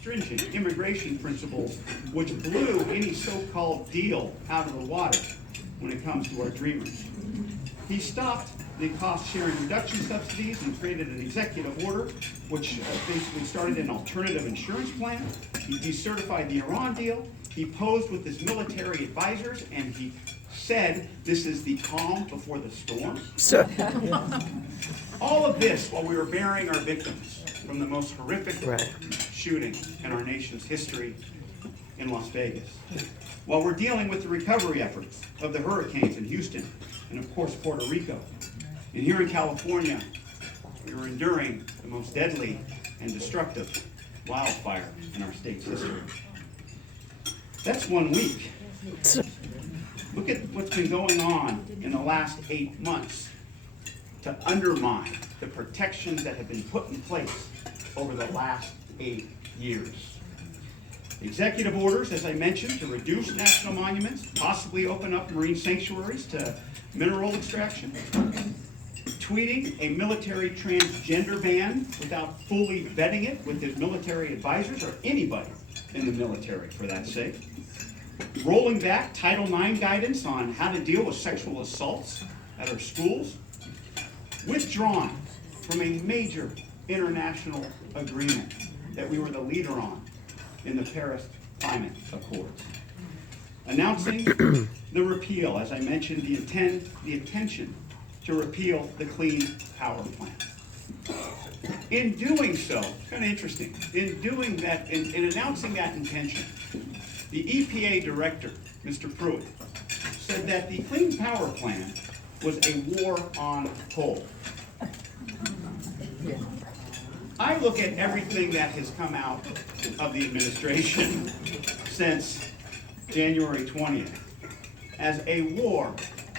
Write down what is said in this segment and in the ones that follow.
stringent immigration principles which blew any so-called deal out of the water when it comes to our dreamers. He stopped the cost-sharing reduction subsidies and created an executive order which basically started an alternative insurance plan. He decertified the Iran deal. He posed with his military advisors and he said this is the calm before the storm. All of this while we were burying our victims from the most horrific shooting in our nation's history in Las Vegas. While we're dealing with the recovery efforts of the hurricanes in Houston and of course Puerto Rico. And here in California, we are enduring the most deadly and destructive wildfire in our state's history. That's 1 week. Look at what's been going on in the last 8 months to undermine the protections that have been put in place over the last 8 years. Executive orders, as I mentioned, to reduce national monuments, possibly open up marine sanctuaries to mineral extraction, tweeting a military transgender ban without fully vetting it with his military advisors or anybody in the military for that sake, rolling back Title IX guidance on how to deal with sexual assaults at our schools, withdrawn from a major international agreement that we were the leader on in the Paris Climate Accords, announcing the repeal, as I mentioned, the intention to repeal the Clean Power Plan. In doing so, kind of interesting, in doing that, in announcing that intention, the EPA director, Mr. Pruitt, said that the Clean Power Plan was a war on coal. I look at everything that has come out of the administration since January 20th as a war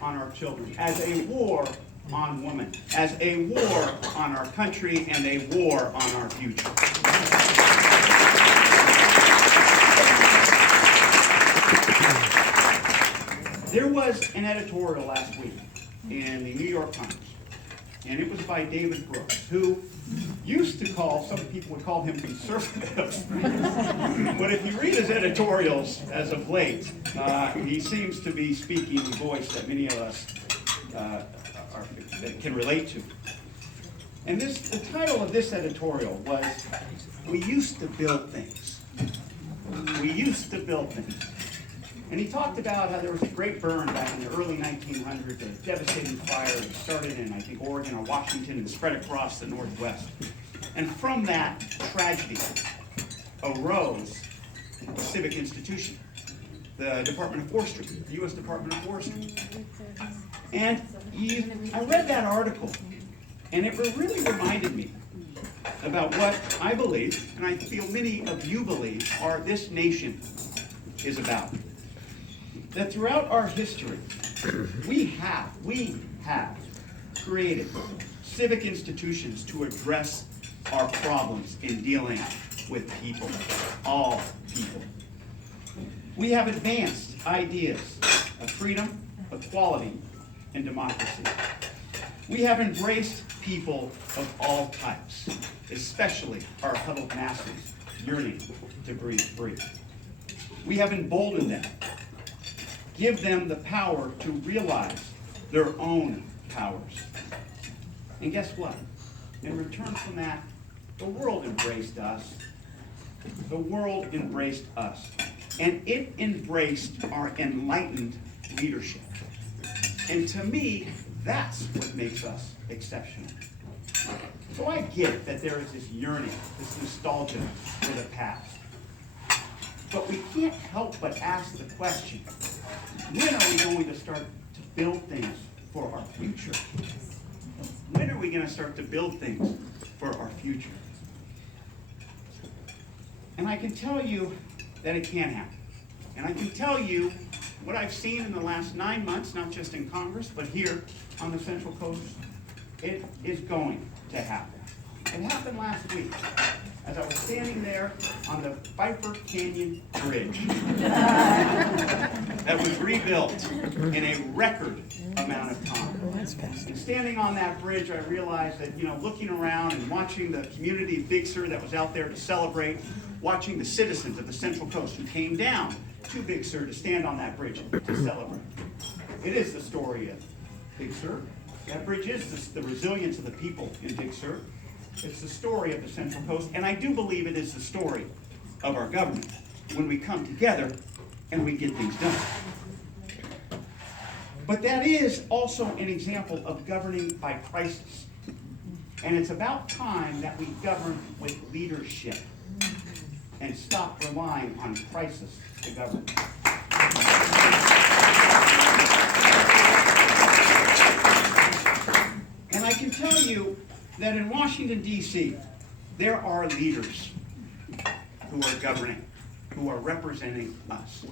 on our children, as a war on women, as a war on our country, and a war on our future. There was an editorial last week in the New York Times, and it was by David Brooks, who used to call, some people would call him conservative, but if you read his editorials as of late, he seems to be speaking the voice that many of us can relate to. And the title of this editorial was, "We used to build things." We used to build things. And he talked about how there was a great burn back in the early 1900s, a devastating fire that started in, I think, Oregon or Washington and spread across the Northwest. And from that tragedy arose a civic institution, the Department of Forestry, the U.S. Department of Forestry. And I read that article, and it really reminded me about what I believe, and I feel many of you believe, this nation is about. That throughout our history, we have created civic institutions to address our problems in dealing with people, all people. We have advanced ideas of freedom, equality, and democracy. We have embraced people of all types, especially our huddled masses yearning to breathe free. We have emboldened them, give them the power to realize their own powers. And guess what? In return from that, the world embraced us. The world embraced us. And it embraced our enlightened leadership. And to me, that's what makes us exceptional. So I get that there is this yearning, this nostalgia for the past. But we can't help but ask the question, when are we going to start to build things for our future? When are we going to start to build things for our future? And I can tell you that it can happen. And I can tell you what I've seen in the last 9 months, not just in Congress, but here on the Central Coast, it is going to happen. It happened last week as I was standing there on the Viper Canyon Bridge that was rebuilt in a record amount of time. And standing on that bridge, I realized that, looking around and watching the community of Big Sur that was out there to celebrate, watching the citizens of the Central Coast who came down to Big Sur to stand on that bridge to celebrate. It is the story of Big Sur. That bridge is the resilience of the people in Big Sur. It's the story of the Central Coast, and I do believe it is the story of our government when we come together and we get things done. But that is also an example of governing by crisis. And it's about time that we govern with leadership and stop relying on crisis to govern. And I can tell you that in Washington, D.C., there are leaders who are governing, who are representing us.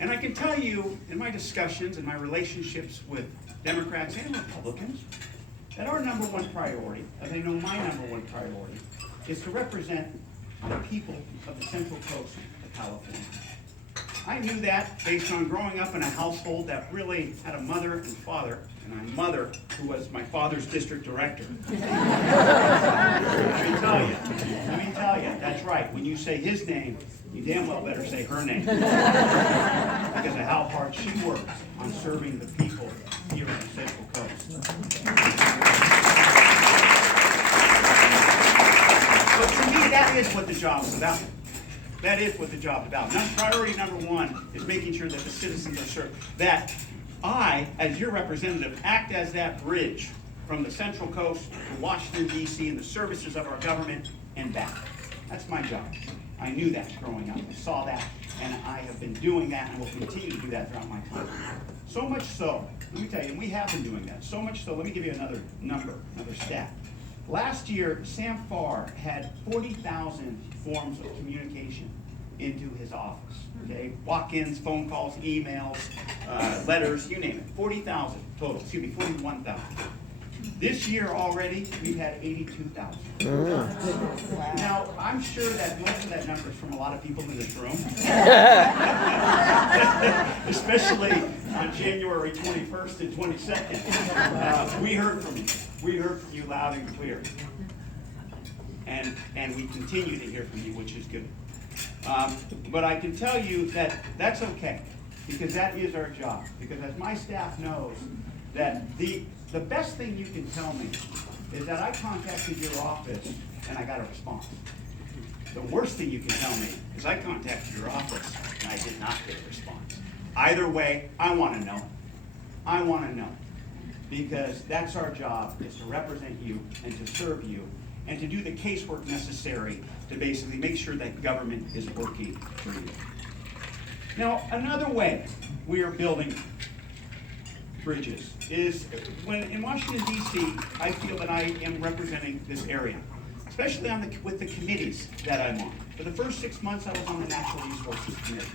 And I can tell you in my discussions and my relationships with Democrats and Republicans that our number one priority, as I know my number one priority, is to represent the people of the Central Coast of California. I knew that based on growing up in a household that really had a mother and father, and a mother who was my father's district director. Let me tell you, that's right. When you say his name, you damn well better say her name. Because of how hard she works on serving the people here on the Central Coast. But to me, that is what the job is about. That is what the job is about. Now, priority number one is making sure that the citizens are served. That I, as your representative, act as that bridge from the Central Coast to Washington, D.C. and the services of our government and back. That's my job. I knew that growing up. I saw that, and I have been doing that and will continue to do that throughout my time. So much so, let me tell you, and we have been doing that. So much so, let me give you another number, another stat. Last year, Sam Farr had 40,000 forms of communication into his office. Okay, walk-ins, phone calls, emails, letters, you name it. 40,000 total. Excuse me, 41,000. This year already, we've had 82,000. Now, I'm sure that most of that number is from a lot of people in this room. Especially on January 21st and 22nd. We heard from you. We heard from you loud and clear. And we continue to hear from you, which is good. But I can tell you that that's okay, because that is our job. Because as my staff knows, that the best thing you can tell me is that I contacted your office and I got a response. The worst thing you can tell me is I contacted your office and I did not get a response. Either way, I want to know. I want to know. Because that's our job, is to represent you and to serve you and to do the casework necessary to basically make sure that government is working for you. Now, another way we are building bridges is when in Washington, D.C., I feel that I am representing this area, especially with the committees that I'm on. For the first 6 months, I was on the Natural Resources Committee.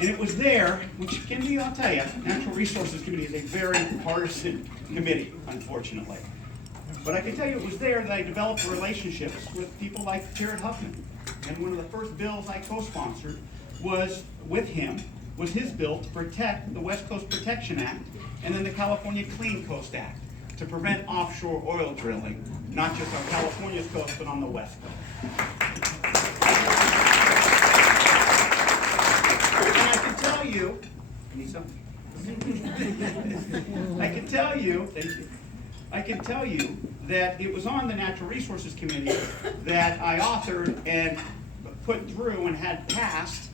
And it was there, which can be, I'll tell you, Natural Resources Committee is a very partisan committee, unfortunately. But I can tell you it was there that I developed relationships with people like Jared Huffman. And one of the first bills I co-sponsored was with him, was his bill to protect the West Coast Protection Act and then the California Clean Coast Act to prevent offshore oil drilling, not just on California's coast, but on the West Coast. And I can tell you, need something? I can tell you, thank you. I can tell you that it was on the Natural Resources Committee that I authored and put through and had passed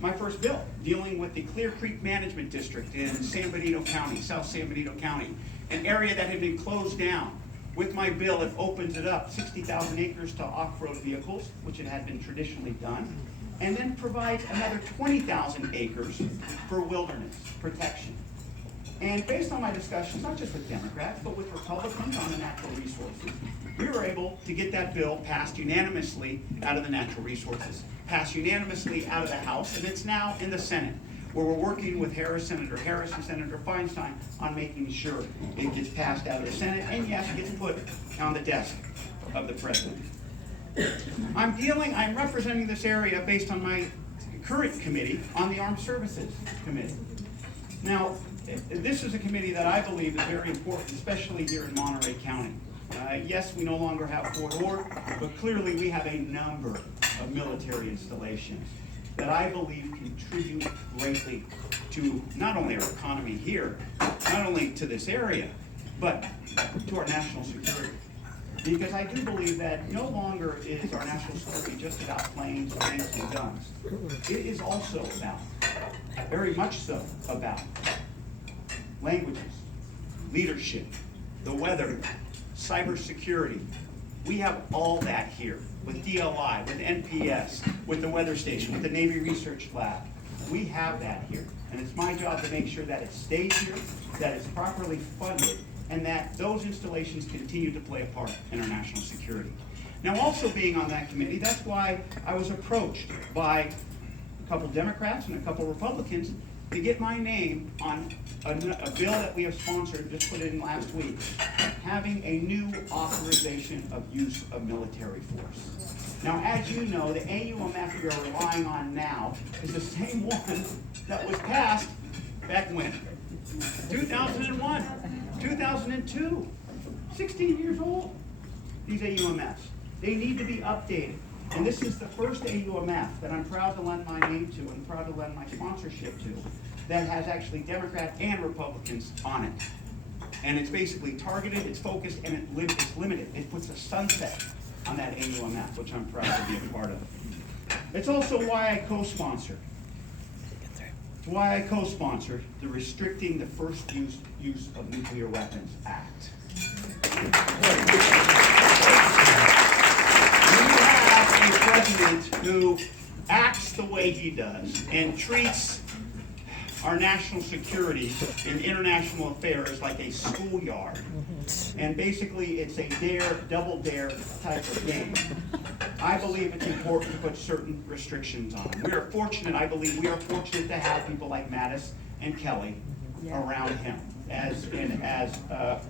my first bill dealing with the Clear Creek Management District in San Benito County, South San Benito County, an area that had been closed down. With my bill, it opens it up 60,000 acres to off-road vehicles, which it had been traditionally done, and then provides another 20,000 acres for wilderness protection. And based on my discussions, not just with Democrats, but with Republicans on the natural resources, we were able to get that bill passed unanimously out of the Natural Resources, passed unanimously out of the House, and it's now in the Senate, where we're working with Senator Harris and Senator Feinstein on making sure it gets passed out of the Senate, and yes, gets put on the desk of the President. I'm representing this area based on my current committee on the Armed Services Committee. Now, this is a committee that I believe is very important, especially here in Monterey County. Yes, we no longer have Fort Ord, but clearly we have a number of military installations that I believe contribute greatly to not only our economy here, not only to this area, but to our national security. Because I do believe that no longer is our national security just about planes, tanks, and guns. It is also about, very much so about, languages, leadership, the weather, cybersecurity. We have all that here with DLI, with NPS, with the weather station, with the Navy Research Lab. We have that here. And it's my job to make sure that it stays here, that it's properly funded, and that those installations continue to play a part in our national security. Now, also being on that committee, that's why I was approached by a couple Democrats and a couple Republicans to get my name on a bill that we have sponsored, just put it in last week, having a new authorization of use of military force. Now, as you know, the AUMF we are relying on now is the same one that was passed back when? 2001, 2002, 16 years old, these AUMFs. They need to be updated. And this is the first AUMF that I'm proud to lend my name to and proud to lend my sponsorship to that has actually Democrats and Republicans on it. And it's basically targeted, it's focused, and it's limited. It puts a sunset on that AUMF, which I'm proud to be a part of. It's also why I co-sponsored. It's why I co-sponsored the Restricting the First Use of Nuclear Weapons Act. A president who acts the way he does and treats our national security and international affairs like a schoolyard. And basically it's a double dare type of game. I believe it's important to put certain restrictions on him. I believe we are fortunate to have people like Mattis and Kelly around him. As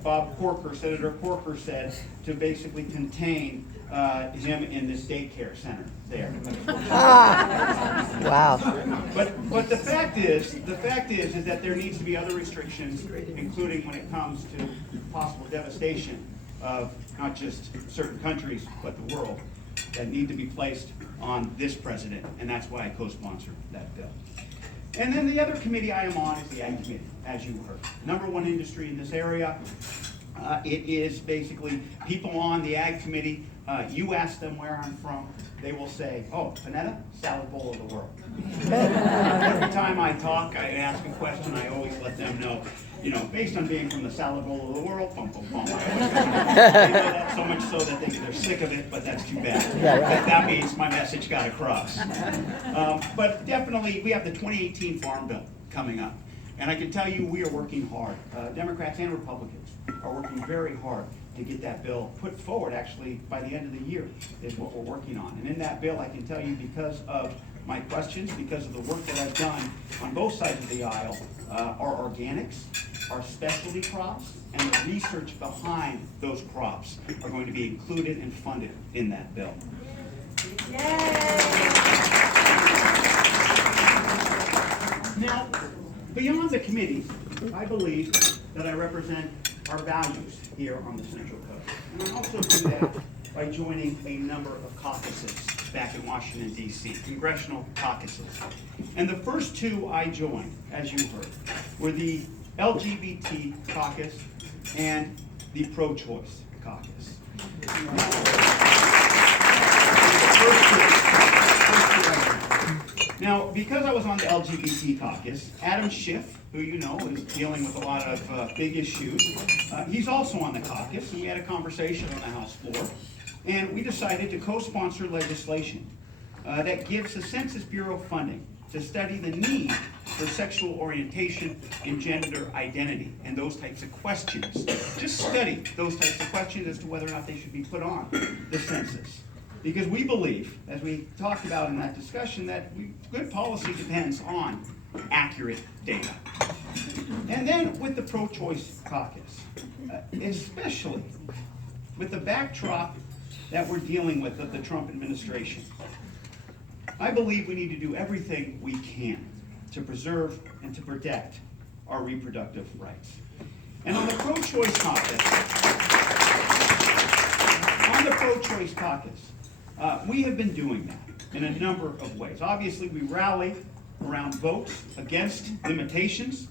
Bob Corker, Senator Corker said, to basically contain him in this daycare center there. Wow. But the fact is that there needs to be other restrictions, including when it comes to possible devastation of not just certain countries, but the world, that need to be placed on this president, and that's why I co-sponsored that bill. And then the other committee I am on is the Ag Committee, as you heard. #1 industry in this area. It is basically people on the Ag Committee. You ask them where I'm from, they will say, "Oh, Panetta, salad bowl of the world." Every time I talk, I ask a question, I always let them know, based on being from the salad bowl of the world, bum, bum, bum. I always they know that so much so that they're sick of it, but that's too bad. That means my message got across. But definitely, we have the 2018 Farm Bill coming up. And I can tell you, we are working hard. Democrats and Republicans are working very hard to get that bill put forward, actually, by the end of the year is what we're working on. And in that bill, I can tell you, because of my questions, because of the work that I've done on both sides of the aisle, our organics, our specialty crops, and the research behind those crops are going to be included and funded in that bill. Now, beyond the committee, I believe that I represent our values here on the Central Coast. And I also do that by joining a number of caucuses back in Washington, D.C., congressional caucuses. And the first two I joined, as you heard, were the LGBT caucus and the pro-choice caucus. Now, because I was on the LGBT caucus, Adam Schiff, who you know is dealing with a lot of big issues, he's also on the caucus, and we had a conversation on the House floor, and we decided to co-sponsor legislation that gives the Census Bureau funding to study the need for sexual orientation and gender identity and those types of questions. Just study those types of questions as to whether or not they should be put on the census. Because we believe, as we talked about in that discussion, that good policy depends on accurate data. And then with the pro-choice caucus, especially with the backdrop that we're dealing with of the Trump administration, I believe we need to do everything we can to preserve and to protect our reproductive rights. And on the pro-choice caucus, We have been doing that in a number of ways. Obviously, we rally around votes against limitations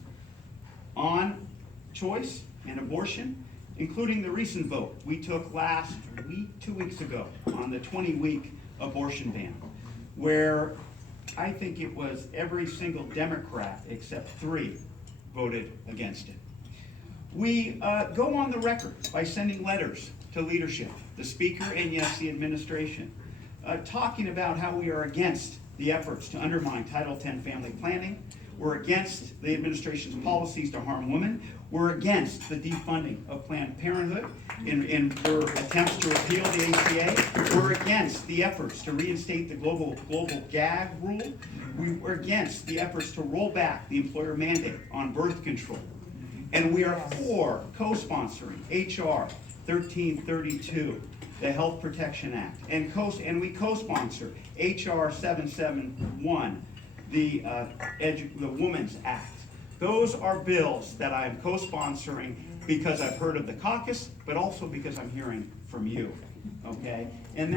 on choice and abortion, including the recent vote we took last week, 2 weeks ago, on the 20-week abortion ban, where I think it was every single Democrat except 3 voted against it. We go on the record by sending letters to leadership, the Speaker, and yes, the administration, talking about how we are against the efforts to undermine Title X family planning. We're against the administration's policies to harm women. We're against the defunding of Planned Parenthood in their attempts to repeal the ACA. We're against the efforts to reinstate the global gag rule. We're against the efforts to roll back the employer mandate on birth control. And we are for co-sponsoring H.R. 1332, the Health Protection Act, and we co-sponsor H.R. 771, the Women's Act. Those are bills that I am co-sponsoring because I've heard of the caucus, but also because I'm hearing from you, okay? And that